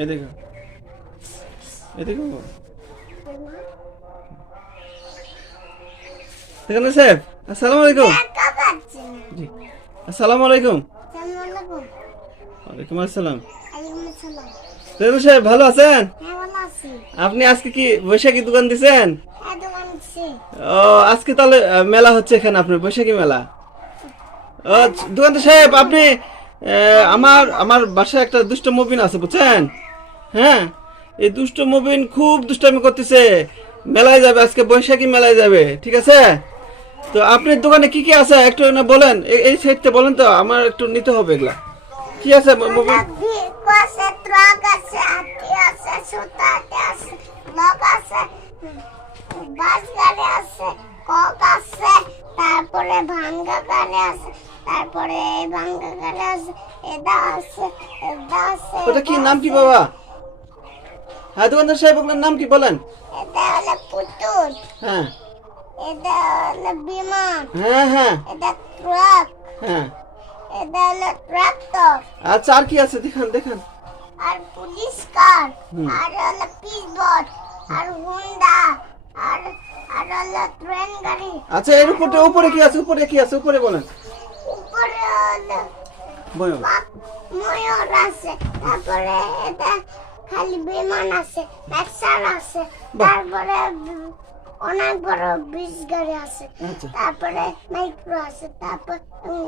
এই দেখো, এই দেখো। দেখেন সাহেব, আসসালামু আলাইকুম। জি, আসসালামু আলাইকুম। ওয়ালাইকুম আসসালাম। দেখুন সাহেব, ভালো আছেন? আপনি আজকে কি বৈশাখী দোকান দিছেন? ও, আজকে তাহলে মেলা হচ্ছে এখানে, আপনার বৈশাখী মেলা। ও দোকানদার সাহেব, আপনি আমার আমার বাসায় একটা দুষ্ট মুবিন আছে, বুঝছেন? হ্যাঁ, এই দুষ্ট মুবিন খুব দুষ্টামি করতেছে। মেলায় যাবে আজকে, বৈশাখী মেলায় যাবে, ঠিক আছে? তো আপনার দোকানে কি কি আছে একটু না বলেন, এই সাইডটা বলেন তো, আমার একটু নিতে হবে এগুলা। কি আছে মুবিন? তারপরে ভাঙ্গা গাড়ি আছে, তারপরে ভাঙ্গা গাড়ি আছে, এটা আছে, এটা আছে। ওটা কি নাম কি বাবা? হ্যাঁ দোকানদার সাহেব, আপনার নাম কি বলেন? এটা হলো পুতুল, হ্যাঁ এটা হলো বিমান, হ্যাঁ হ্যাঁ এটা ট্রাক, হ্যাঁ। এটা হলো ট্রাক্টর, আচ্ছা, আর কি আছে দেখান দেখান। আর পুলিশ কার, আর হলো পিসবোট, আর হুন্ডা, আর আর হলো ট্রেন গাড়ি। আচ্ছা, এর উপরে উপরে কি আছে? উপরে কি আছে? উপরে বলেন। উপরে হলো বলেন। ময়ূর আছে, তারপরে এটা খালি বিমান আছে, ট্রাক্টর আছে, তারপরে অনেক বড় বিশ গাড়ি আছে, আচ্ছা। তারপরে মাইক্রো আছে, তারপর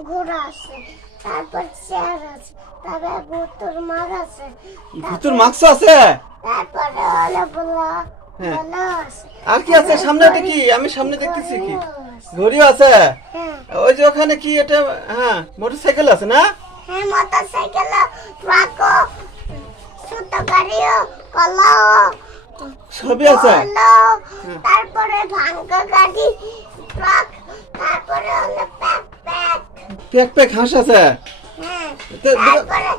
ঘোড়া আছে, তারপর চেয়ার আছে, তারপরে ভুতুর মাছ আছে, ভুতুর মাংস আছে। তারপরে হলো বলা হ্যাঁ। বলা আছে। আর কি আছে সামনে? এটা কি? আমি সামনে দেখতেছি কি ঘড়িও আছে। হ্যাঁ ওই যে ওখানে কি এটা? হ্যাঁ, মোটরসাইকেল আছে না? হ্যাঁ, মোটরসাইকেল, ট্রাকও, ছোট গাড়িও, কলাও, সবই আছে। তারপরে ভাঙ্গা গাড়ি, ট্রাক, তারপরে হলো ব্যাকপ্যাক। প্যাক প্যাক হাঁস আছে। হ্যাঁ, তারপরে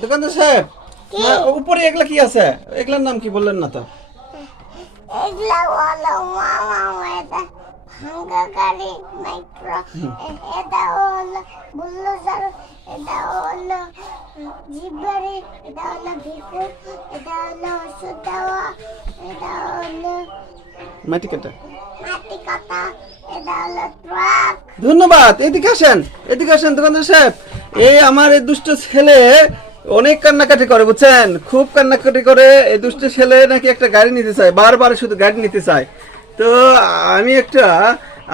দোকানদার সাহেব, কি? হ্যাঁ, উপরে এগুলা কি আছে? এগুলার নাম কি বললেন না তো? এগুলা হলো মামা, এটা ভাঙ্গা গাড়ি, মাইক্রো, এটা হলো বুলডোজার, এটা হলো জিপ গাড়ি, এটা হলো ভিকু, এটা হলো ওষুধ দেওয়া, এটা হলো মাটি কাটা। মাটি কাটা, এটা হলো ট্রাক। ধন্যবাদ। এদিকে আসেন, এদিকে আসেন দোকানদার সাহেব। এই আমার এই দুষ্ট ছেলে অনেক কান্নাকাটি করে, বুঝছেন? খুব কান্নাকাটি করে। এই দুষ্ট ছেলে নাকি একটা গাড়ি নিতে চায়, বারবার শুধু গাড়ি নিতে চায়। তো আমি একটা,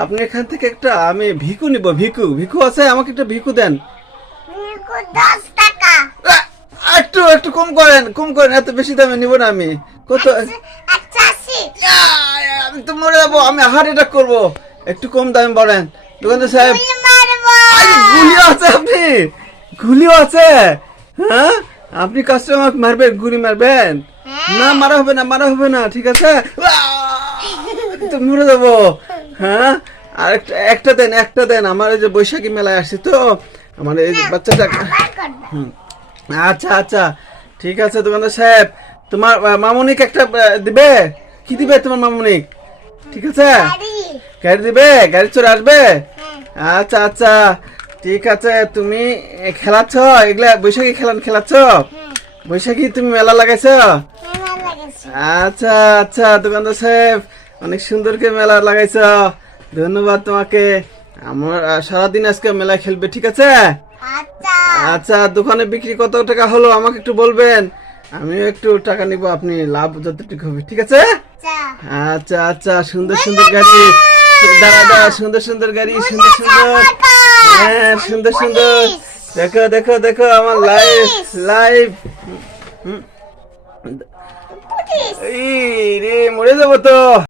আপনি এখান থেকে একটা আমি ভিকু নিব। ভিকু ভিকু আছে? আমাকে একটা ভিকু দেন। ভিকু 10 টাকা। একটু একটু কম করেন, কম করেন, এত বেশি দামে নিব না আমি। কত? 85। আমি তো মরে যাবো, আমি হার্ট অ্যাটাক করবো। একটু কম দামে বলেন দোকানদার সাহেব। গুলি মারবো। গুলিও আছে? আপনি গুলিও আছে? হ্যাঁ, আপনি কাস্টমার মারবেন, গুলি মারবেন? না, মারা হবে না, মারা হবে না, ঠিক আছে? তো মরে যাবো। হ্যাঁ, আর একটা দেন, একটা দেন। আমার এই যে বৈশাখী মেলায় আসছে তো, আমার এই বাচ্চাটা। হুম, আচ্ছা আচ্ছা, ঠিক আছে দোকানদার সাহেব। তোমার মামুনিক একটা দিবে? কি দিবে তোমার মামুনিক? ঠিক আছে, গাড়ি দিবে? গাড়ি চড়ে আসবে? আচ্ছা আচ্ছা, ঠিক আছে। তুমি খেলাচ্ছ এগুলা? বৈশাখী খেলাচ্ছ? বৈশাখী তুমি মেলা লাগাইছ? আচ্ছা আচ্ছা দোকানদার সাহেব, অনেক সুন্দর করে মেলা লাগাইছ। ধন্যবাদ তোমাকে। আমার সারাদিন আজকে মেলায় খেলবে, ঠিক আছে? আচ্ছা, দোকানে বিক্রি কত টাকা হলো আমাকে একটু বলবেন, আমিও একটু টাকা নিব। আপনি লাভ যতটুকু হবে, ঠিক আছে? আচ্ছা আচ্ছা, সুন্দর সুন্দর গাড়ি, দাঁড়া দাঁড়া, সুন্দর সুন্দর গাড়ি, সুন্দর সুন্দর। হ্যাঁ, সুন্দর সুন্দর। দেখো দেখো দেখো আমার লাইভ লাইভ। এই রে, মরে যাবো তো।